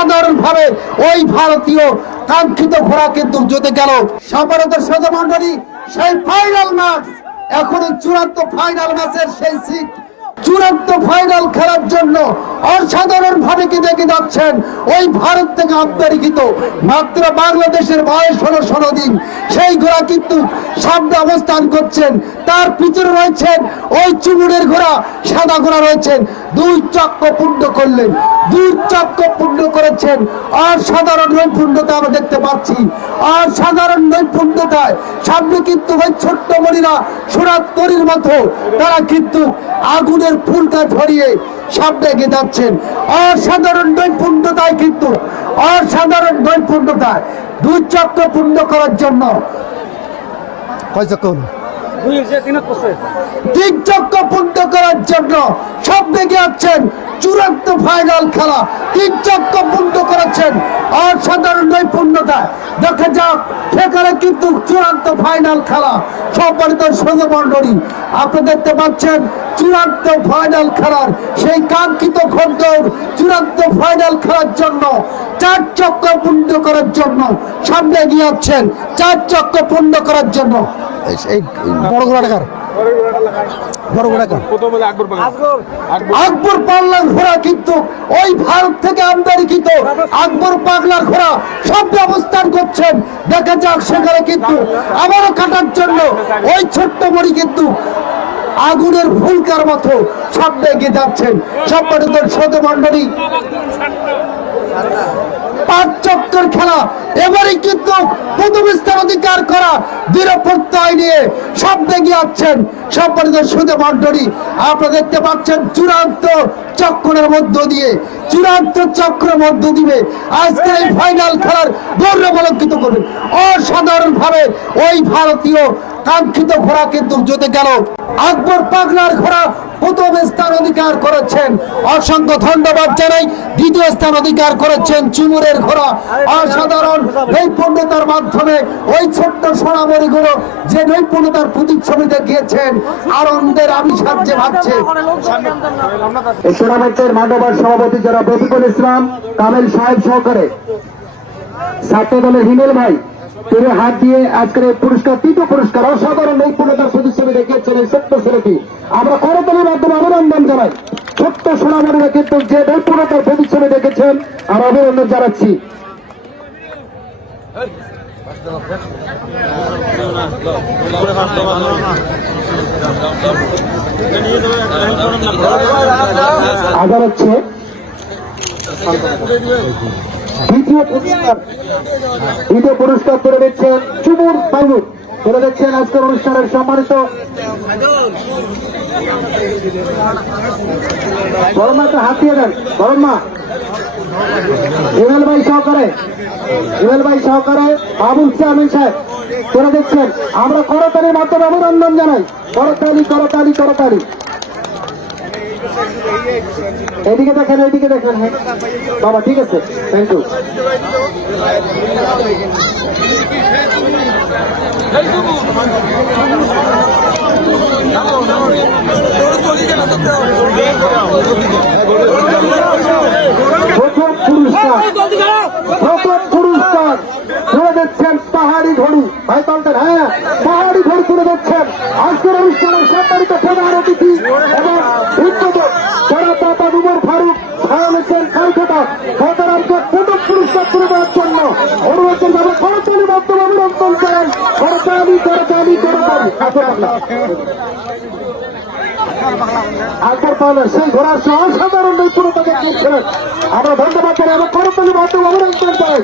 অসাধারণভাবে ওই ভারতীয় কাঙ্ক্ষিত ঘোড়া কিন্তু জিতে গেল। সম্মানিত শ্রোতামণ্ডলী, সেই ফাইনাল ম্যাচ, এখন চূড়ান্ত ফাইনাল ম্যাচের সেই সিট, চূড়ান্ত ফাইনাল খেলার জন্য অসাধারণ ভাবে কি দেখে যাচ্ছেন ওই ভারত থেকে আমদানিকৃত মাত্র বাংলাদেশের বয়স হলো 16 দিন সেই ঘোড়া কিন্তু সামনে অবস্থান করছেন। তার পিছনে রয়েছেন ওই চুমুরের ঘোড়া, সাদা ঘোড়া রয়েছেন। 2 চক্র পূর্ণ করলেন, 2 চক্র পূর্ণ করেছেন। অসাধারণ নৈপুণ্যতা আমরা দেখতে পাচ্ছি, অসাধারণ নৈপুণ্যতায় সামনে কিন্তু ওই ছোট্ট মরিরা সুরাত তরির মতো তারা কিন্তু আগুনের ফুলকা ধরিয়ে সামনে এগিয়ে যাচ্ছেন। অসাধারণ নৈপুণ্যতায় কিন্তু অসাধারণ নৈপুণ্যতায় 2 চক্র পূর্ণ করার জন্য 3 চক্র পূর্ণ করার জন্য সামনে এগিয়ে যাচ্ছেন। চূড়ান্ত ফাইনাল খেলা 3 চক্র পূর্ণ করেছেন অসাধারণ নৈপুণ্যতায়। দেখা যাক সেখানে কিন্তু চূড়ান্ত ফাইনাল খেলা। সম্মানিত শ্রোতামণ্ডলী, আপনি দেখতে পাচ্ছেন চূড়ান্ত ফাইনাল খেলার সেই কাঙ্ক্ষিত ঘোড়দৌড়। চূড়ান্ত ফাইনাল খেলার জন্য 4 চক্র পূর্ণ করার জন্য সামনে এগিয়ে যাচ্ছেন, 4 চক্র পূর্ণ করার জন্য। এই বড় ঘোড়াটাকার আকবর পাগলার ঘোড়া কিন্তু ওই ভারত থেকে আমদানিকৃত আকবর পাগলার ঘোড়া সামনে অবস্থান করছেন। দেখা যাক সেখানে কিন্তু আবারও কাটার জন্য ওই ছোট্ট মরি কিন্তু আগুনের ফুলকার মতো সামনে এগিয়ে যাচ্ছেন। সম্মানিত শ্রোতামণ্ডলী, 5 চক্কর খেলা এবারে কিন্তু প্রথম স্থান অধিকার করা দৃঢ় প্রত্যয় নিয়ে সামনে এগিয়ে যাচ্ছেন। সম্মানিত শ্রোতামণ্ডলী, আপনারা দেখতে পাচ্ছেন চূড়ান্ত চক্রের মধ্য দিয়ে, চূড়ান্ত চক্রের মধ্য দিয়ে আজকে এই ফাইনাল খেলার গৌরব অলঙ্কিত করবেন। অসাধারণ ভাবে ওই ভারতীয় কাঙ্ক্ষিত ঘোড়া কিন্তু জিতে গেল। আকবর পাগলার ঘোড়া প্রথম স্থান অধিকার করেছেন, অসংখ্য ধন্যবাদ জানাই। দ্বিতীয় স্থান অধিকার করেছেন চুমুরের ঘোড়া। অসাধারণ নৈপুণ্যতার মাধ্যমে ওই ছোট্ট সোনামণিগুলো যে নৈপুণ্যতার প্রতিচ্ছবি দেখিয়েছেন, আনন্দের আবিষ্কার যে ভাবছে। এই সোনামঞ্চের মান্যবর সভাপতি যারা রফিকুল ইসলাম কামেল সাহেব সহকারে ছাত্র দলের হিমেল ভাই, তিনি হাত দিয়ে আজকের এই পুরস্কার, তৃতীয় পুরস্কার, অসাধারণ নৈপুণ্যতার প্রতিচ্ছবি দেখিয়েছেন এই ছোট্ট ছেলেটি। আমরা করতালির মাধ্যমে অভিনন্দন জানাই। ছোট্ট সোনামণিরা কিন্তু যে নৈপুণ্যতার প্রতিচ্ছবি দেখেছেন, আমরা অভিনন্দন জানাচ্ছি। আবার হচ্ছে দ্বিতীয় পুরস্কার করে দিচ্ছেন চুমুর বাবু, করে দিচ্ছেন আজকের অনুষ্ঠানের সম্মানিত বড়মাকে হাত দিয়ে দেন। বড়মা ইমেল ভাই সহকারে বাবুল চেয়ারম্যান সাহেব করে দিচ্ছেন। আমরা করতালির মাধ্যমে অভিনন্দন জানাই। করতালি করতালি করতালি। এদিকে দেখেন, এইদিকে দেখেন। হ্যাঁ বাবা, ঠিক আছে, থ্যাংক ইউ। প্রথম পুরস্কার তুলে দিচ্ছেন পাহাড়ি ঘড়ি ভাই পাল্টেন। হ্যাঁ, পাহাড়ি ঘড়ি তুলে দিচ্ছেন আজকের অনুষ্ঠানের সম্মানিত প্রধান অতিথি এবং উদ্বোধক ফারুক হোসেন খালখোটা খোদারামকে প্রথম পুরস্কার তুলে দেওয়ার জন্য অনুরোধ করবে। করতালির মাধ্যমে অভিনন্দন করেন। করতালি করতালি করতালি। আকবর পাগলা সেই ঘোড়ার সহ অসাধারণ নৈপুণ্যতা দেখিয়েছিলেন। আমরা ধন্যবাদ করি এবং করতালির মাধ্যমে অভিনন্দন করেন।